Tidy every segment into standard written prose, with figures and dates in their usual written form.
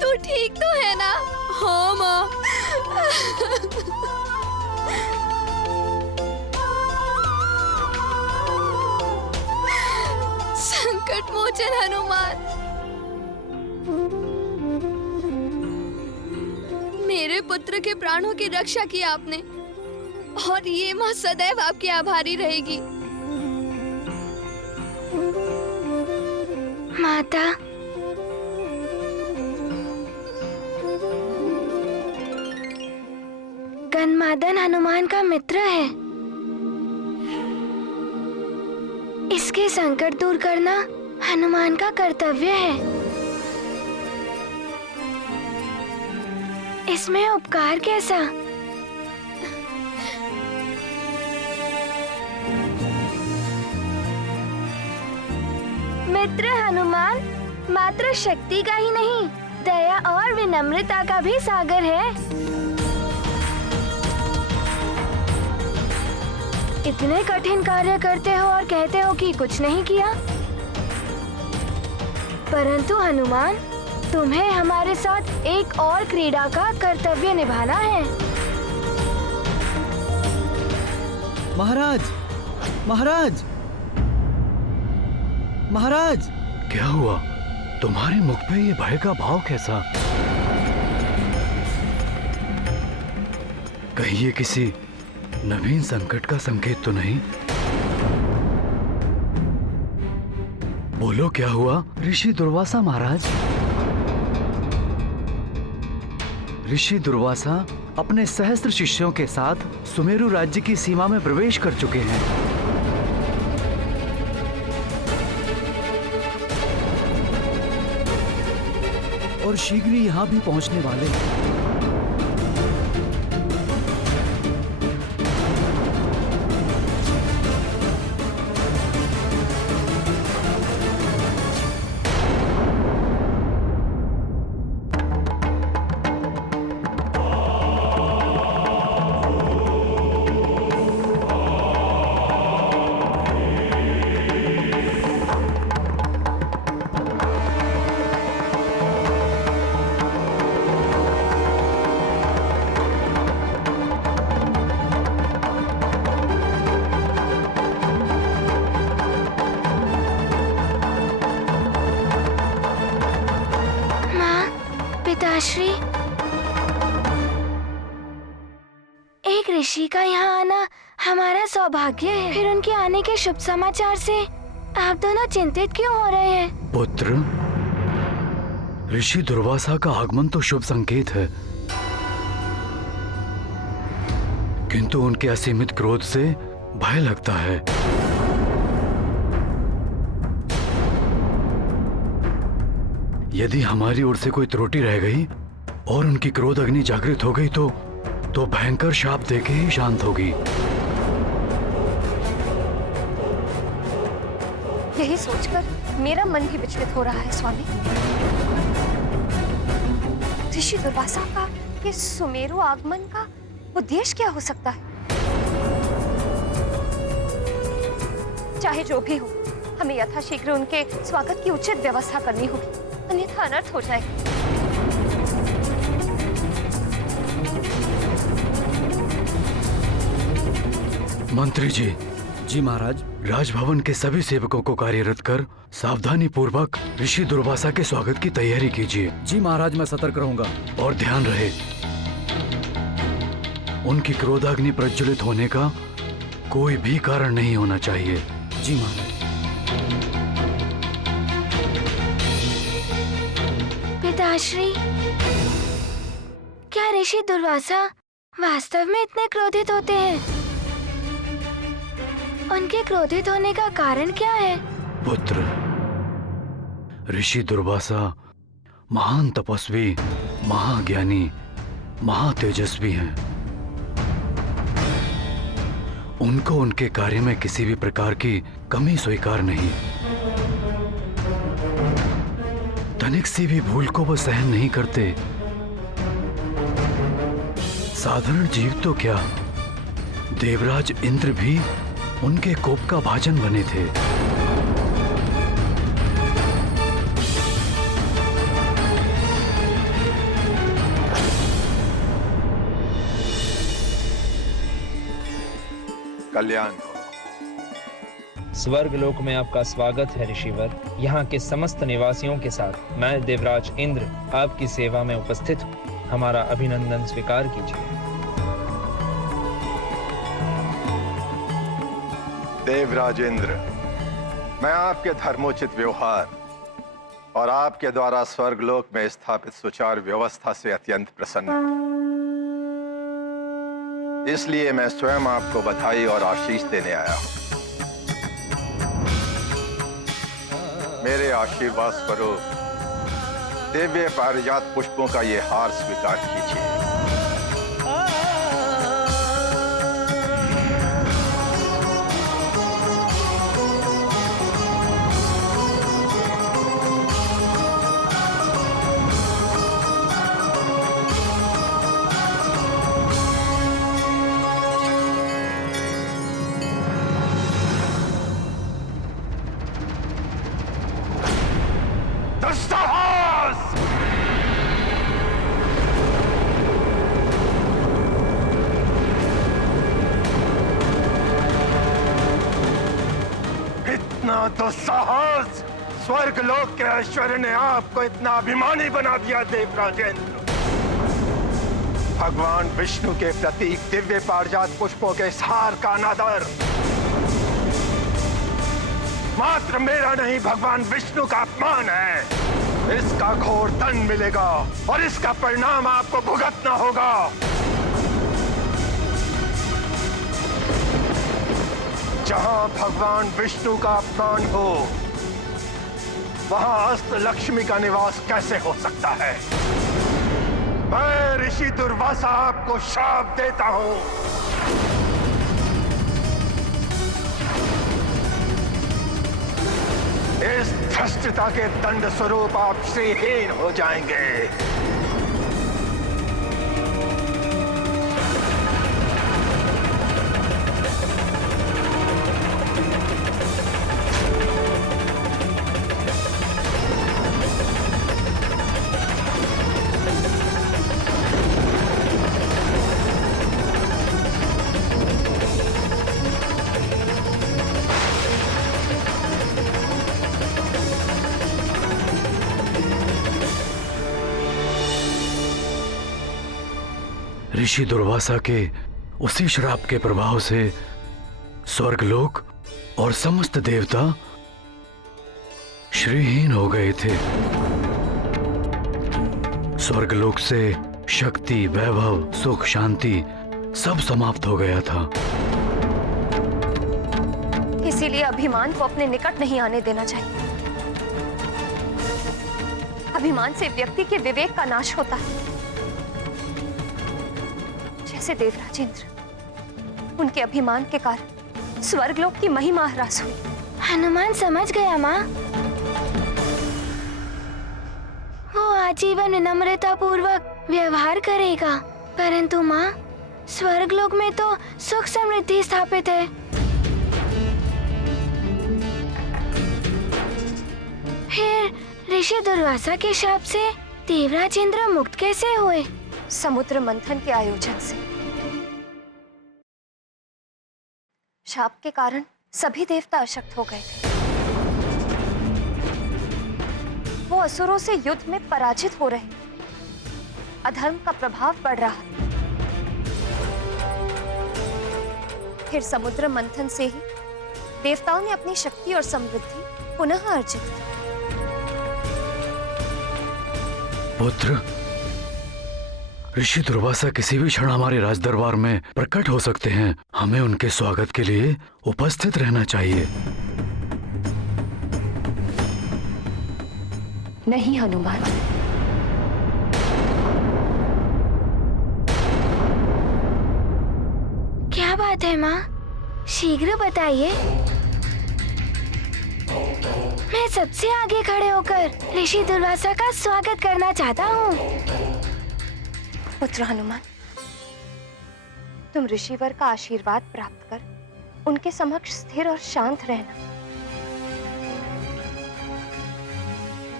तू ठीक तो है ना? हाँ माँ। संकट मोचन हनुमान, मेरे पुत्र के प्राणों की रक्षा की आपने, और ये माँ सदैव आपकी आभारी रहेगी। माता, गन्मादन हनुमान का मित्र है। इसके संकट दूर करना हनुमान का कर्तव्य है। इसमें उपकार कैसा? मित्र हनुमान मात्र शक्ति का ही नहीं, दया और विनम्रता का भी सागर है। इतने कठिन कार्य करते हो और कहते हो कि कुछ नहीं किया, परंतु हनुमान, तुम्हें हमारे साथ एक और क्रीड़ा का कर्तव्य निभाना है। महाराज, महाराज, महाराज! क्या हुआ? तुम्हारे मुख पे ये भय का भाव कैसा? कहीं ये किसी नवीन संकट का संकेत तो नहीं? बोलो क्या हुआ? ऋषि दुर्वासा महाराज। ऋषि दुर्वासा अपने सहस्त्र शिष्यों के साथ सुमेरु राज्य की सीमा में प्रवेश कर चुके हैं। और शीघ्र ही यहाँ भी पहुँचने वाले हैं। पिताश्री, एक ऋषि का यहाँ आना हमारा सौभाग्य है। फिर उनके आने के शुभ समाचार से आप दोनों चिंतित क्यों हो रहे हैं? पुत्र, ऋषि दुर्वासा का आगमन तो शुभ संकेत है, किंतु उनके असीमित क्रोध से भय लगता है। यदि हमारी ओर से कोई त्रुटि रह गई और उनकी क्रोध अग्नि जागृत हो गई तो भयंकर शाप देके ही शांत होगी। यही सोचकर मेरा मन भी विचलित हो रहा है स्वामी। ऋषि दुर्वासा का ये सुमेरु आगमन का उद्देश्य क्या हो सकता है? चाहे जो भी हो, हमें यथाशीघ्र उनके स्वागत की उचित व्यवस्था करनी होगी, अन्यथा अनर्थ हो जाएगा। मंत्री जी। जी महाराज। राजभवन के सभी सेवकों को कार्यरत कर सावधानी पूर्वक ऋषि दुर्वासा के स्वागत की तैयारी कीजिए। जी महाराज, मैं सतर्क रहूंगा। और ध्यान रहे, उनकी क्रोधाग्नि प्रज्वलित होने का कोई भी कारण नहीं होना चाहिए। जी महाराज। पिताश्री, क्या ऋषि दुर्वासा वास्तव में इतने क्रोधित होते हैं? उनके क्रोधित होने का कारण क्या है? पुत्र, ऋषि दुर्वासा महान तपस्वी, महाज्ञानी, महातेजस्वी हैं। उनको उनके कार्य में किसी भी प्रकार की कमी स्वीकार नहीं। तनिक सी भी भूल को वो सहन नहीं करते। साधारण जीव तो क्या, देवराज इंद्र भी उनके कोप का भाजन बने थे। कल्याण हो। स्वर्ग लोक में आपका स्वागत है ऋषिवर। यहाँ के समस्त निवासियों के साथ मैं देवराज इंद्र आपकी सेवा में उपस्थित हूँ। हमारा अभिनंदन स्वीकार कीजिए। देवराज इंद्र, मैं आपके धर्मोचित व्यवहार और आपके द्वारा स्वर्गलोक में स्थापित सुचारू व्यवस्था से अत्यंत प्रसन्न हूं। इसलिए मैं स्वयं आपको बधाई और आशीष देने आया हूं। मेरे आशीर्वाद स्वरूप दिव्य पारिजात पुष्पों का ये हार स्वीकार कीजिए। तो साहस! स्वर्गलोक के ऐश्वर्य ने आपको इतना अभिमानी बना दिया देवराजेंद्र। भगवान विष्णु के प्रतीक दिव्य पारिजात पुष्पों के हार का अनादर मात्र मेरा नहीं, भगवान विष्णु का अपमान है। इसका घोर दंड मिलेगा और इसका परिणाम आपको भुगतना होगा। जहां भगवान विष्णु का अपमान हो, वहां अस्त लक्ष्मी का निवास कैसे हो सकता है? मैं ऋषि दुर्वासा आपको शाप देता हूं। इस धृष्टता के दंड स्वरूप आप श्रीहीन हो जाएंगे। ऋषि दुर्वासा के उसी श्राप के प्रभाव से स्वर्गलोक और समस्त देवता श्रीहीन हो गए थे। स्वर्गलोक से शक्ति, वैभव, सुख, शांति सब समाप्त हो गया था। इसीलिए अभिमान को अपने निकट नहीं आने देना चाहिए। अभिमान से व्यक्ति के विवेक का नाश होता है। जैसे देवराज इंद्र, उनके अभिमान के कारण स्वर्गलोक की महिमा ह्रास हुई। हनुमान समझ गया माँ। वो आजीवन विनम्रता पूर्वक व्यवहार करेगा, परंतु माँ, स्वर्गलोक में तो सुख समृद्धि स्थापित है। फिर ऋषि दुर्वासा के शाप से देवराज इंद्र मुक्त कैसे हुए? समुद्र मंथन के आयोजन से। शाप के कारण सभी देवता अशक्त हो गए थे। वो असुरों से युद्ध में पराजित हो रहे, अधर्म का प्रभाव बढ़ रहा। फिर समुद्र मंथन से ही देवताओं ने अपनी शक्ति और समृद्धि पुनः अर्जित की। पुत्र, ऋषि दुर्वासा किसी भी क्षण हमारे राजदरबार में प्रकट हो सकते हैं। हमें उनके स्वागत के लिए उपस्थित रहना चाहिए। नहीं हनुमान, क्या बात है माँ? शीघ्र बताइए। मैं सबसे आगे खड़े होकर ऋषि दुर्वासा का स्वागत करना चाहता हूँ। पुत्र हनुमान, तुम ऋषिवर का आशीर्वाद प्राप्त कर उनके समक्ष स्थिर और शांत रहना।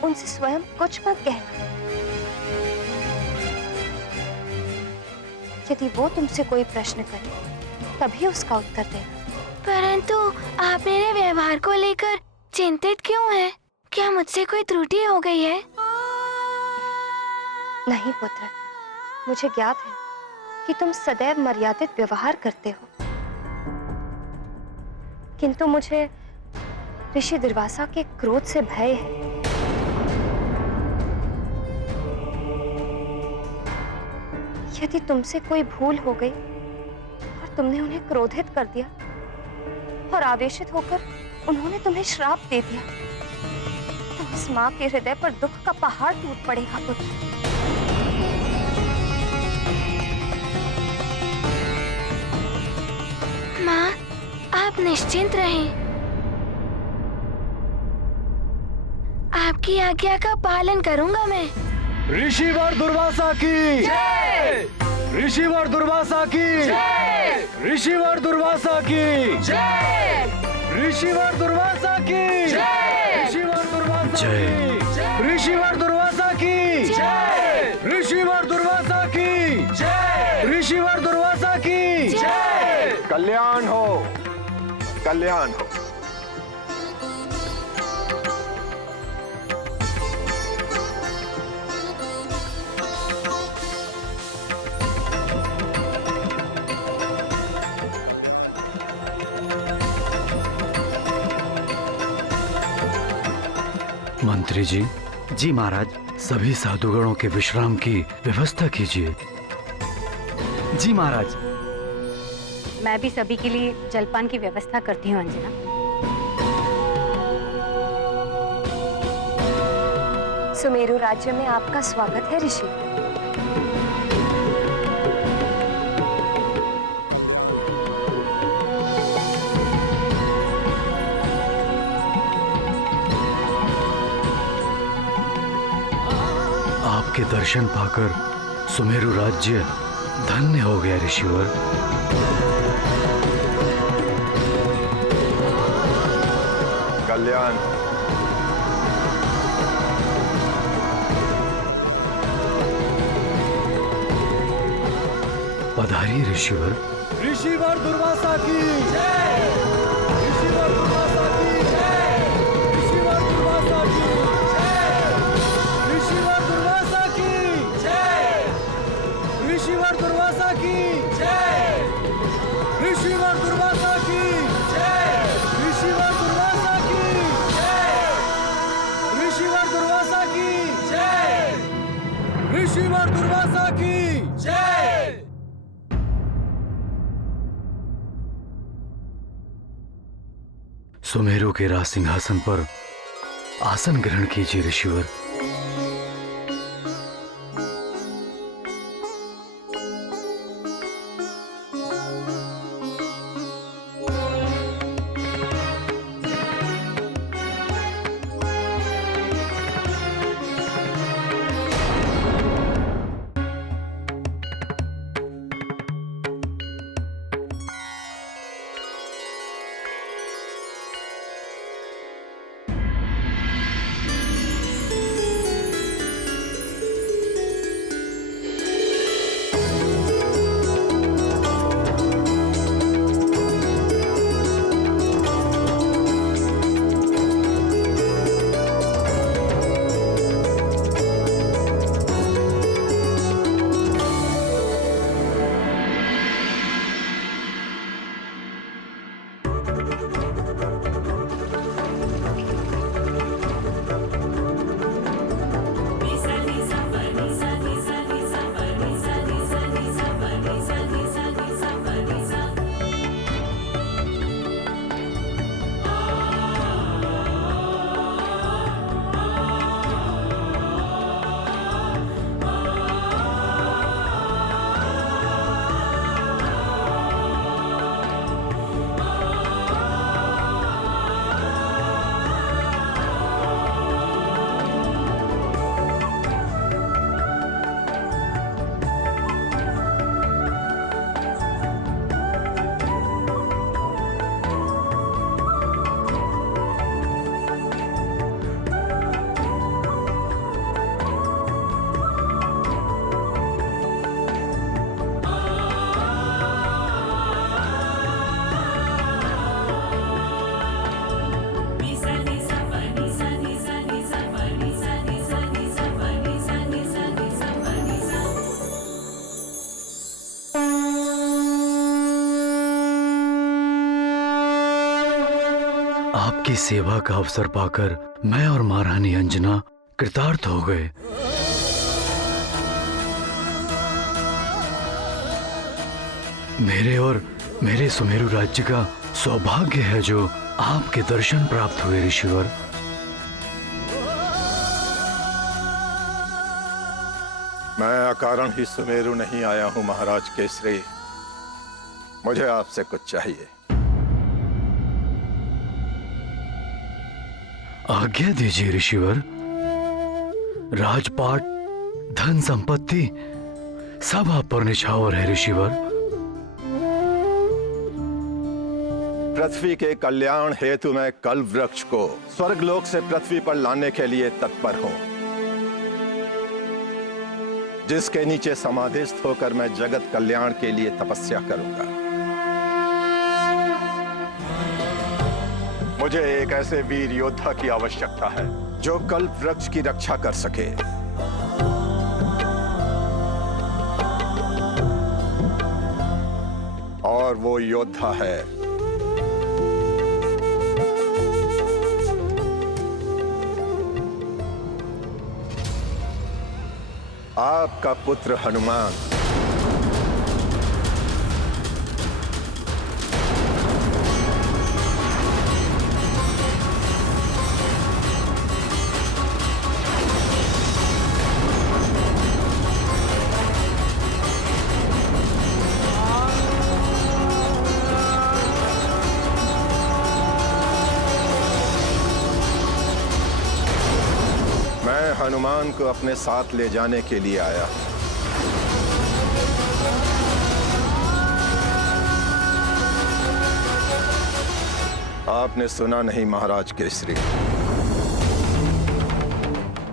उनसे स्वयं कुछ मत कहना। यदि वो तुमसे कोई प्रश्न करे तभी उसका उत्तर देना। परंतु आप मेरे व्यवहार को लेकर चिंतित क्यों हैं? क्या मुझसे कोई त्रुटि हो गई है? नहीं पुत्र, मुझे ज्ञात है कि तुम सदैव मर्यादित व्यवहार करते हो, किंतु मुझे ऋषि दुर्वासा के क्रोध से भय है। यदि तुमसे कोई भूल हो गई और तुमने उन्हें क्रोधित कर दिया और आवेशित होकर उन्होंने तुम्हें श्राप दे दिया, तो उस माँ के हृदय पर दुख का पहाड़ टूट पड़ेगा पुत्र। माँ, आप निश्चिंत रहें। आपकी आज्ञा का पालन करूंगा मैं। ऋषिवर दुर्वासा की जय! ऋषिवर दुर्वासा की जय! ऋषिवर दुर्वासा की जय! ऋषिवर दुर्वासा की जय! ऋषिवर दुर्वासा की ऋषिवर दुर्वासा की जय! ऋषिवर दुर्वासा की जय! ऋषिवर दुर्वासा की जय! कल्याण हो, कल्याण हो। मंत्री जी। जी महाराज। सभी साधुगणों के विश्राम की व्यवस्था कीजिए। जी महाराज। मैं भी सभी के लिए जलपान की व्यवस्था करती हूँ अंजना। सुमेरु राज्य में आपका स्वागत है ऋषि। आपके दर्शन पाकर सुमेरु राज्य धन्य हो गया ऋषिवर। कल्याण। पधारिए ऋषिवर। ऋषिवर दुर्वासा की जय! ऋषिवर दुर्वासा की जय! ऋषिवर दुर्वासा की जय! ऋषिवर दुर्वासा की जय! ऋषिवर दुर्वासा की जय! ऋषिवर दुर्वासा की जय! ऋषिवर दुर्वासा की जय! ऋषिवर दुर्वासा की जय! ऋषिवर दुर्वासा की जय! सुमेरु के राज सिंहासन पर आसन ग्रहण कीजिए ऋषिवर। आपकी सेवा का अवसर पाकर मैं और महारानी अंजना कृतार्थ हो गए। मेरे और मेरे सुमेरु राज्य का सौभाग्य है जो आपके दर्शन प्राप्त हुए ऋषिवर। मैं अकारण ही सुमेरु नहीं आया हूं महाराज केसरी। मुझे आपसे कुछ चाहिए। आज्ञा दीजिए ऋषिवर। राजपाट, धन संपत्ति सब आप पर निछावर है ऋषिवर। पृथ्वी के कल्याण हेतु मैं कल्प वृक्ष को स्वर्गलोक से पृथ्वी पर लाने के लिए तत्पर हूं, जिसके नीचे समाधिस्थ होकर मैं जगत कल्याण के लिए तपस्या करूंगा। मुझे एक ऐसे वीर योद्धा की आवश्यकता है जो कल्प वृक्ष की रक्षा कर सके। और वो योद्धा है आपका पुत्र हनुमान। मैं हनुमान को अपने साथ ले जाने के लिए आया हूं। आपने सुना नहीं महाराज केसरी,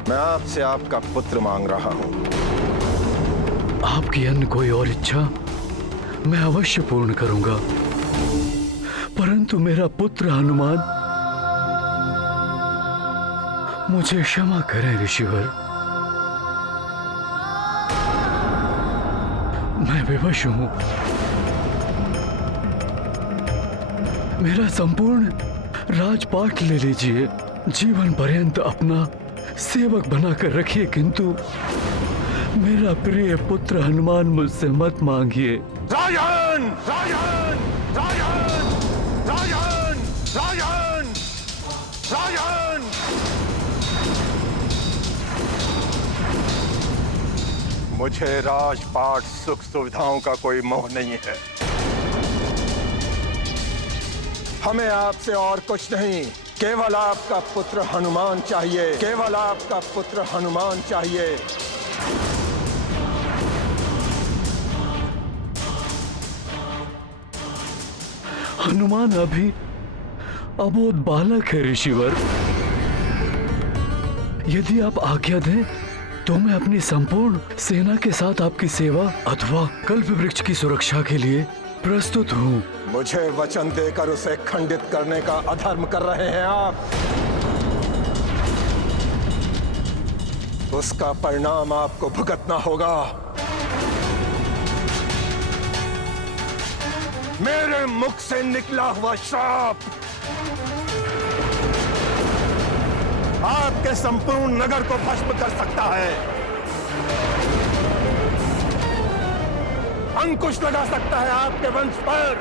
मैं आपसे आपका पुत्र मांग रहा हूं। आपकी अन्य कोई और इच्छा मैं अवश्य पूर्ण करूंगा, परंतु मेरा पुत्र हनुमान, मुझे क्षमा करें ऋषिवर। मैं विवश हूं। मेरा संपूर्ण राजपाट ले लीजिए, जीवन पर्यंत अपना सेवक बनाकर रखिए, किंतु मेरा प्रिय पुत्र हनुमान मुझसे मत मांगिए। राजन! राजन! राजन! राजन! राजन! राजन! मुझे राजपाट सुख सुविधाओं का कोई मोह नहीं है। हमें आपसे और कुछ नहीं, केवल आपका पुत्र हनुमान चाहिए। केवल आपका पुत्र हनुमान चाहिए। हनुमान अभी अबोध बालक है ऋषिवर। यदि आप आज्ञा दें तो मैं अपनी संपूर्ण सेना के साथ आपकी सेवा अथवा कल्प वृक्ष की सुरक्षा के लिए प्रस्तुत हूँ। मुझे वचन देकर उसे खंडित करने का अधर्म कर रहे हैं आप। उसका परिणाम आपको भुगतना होगा। मेरे मुख से निकला हुआ श्राप आपके संपूर्ण नगर को भस्म कर सकता है, अंकुश लगा सकता है आपके वंश पर।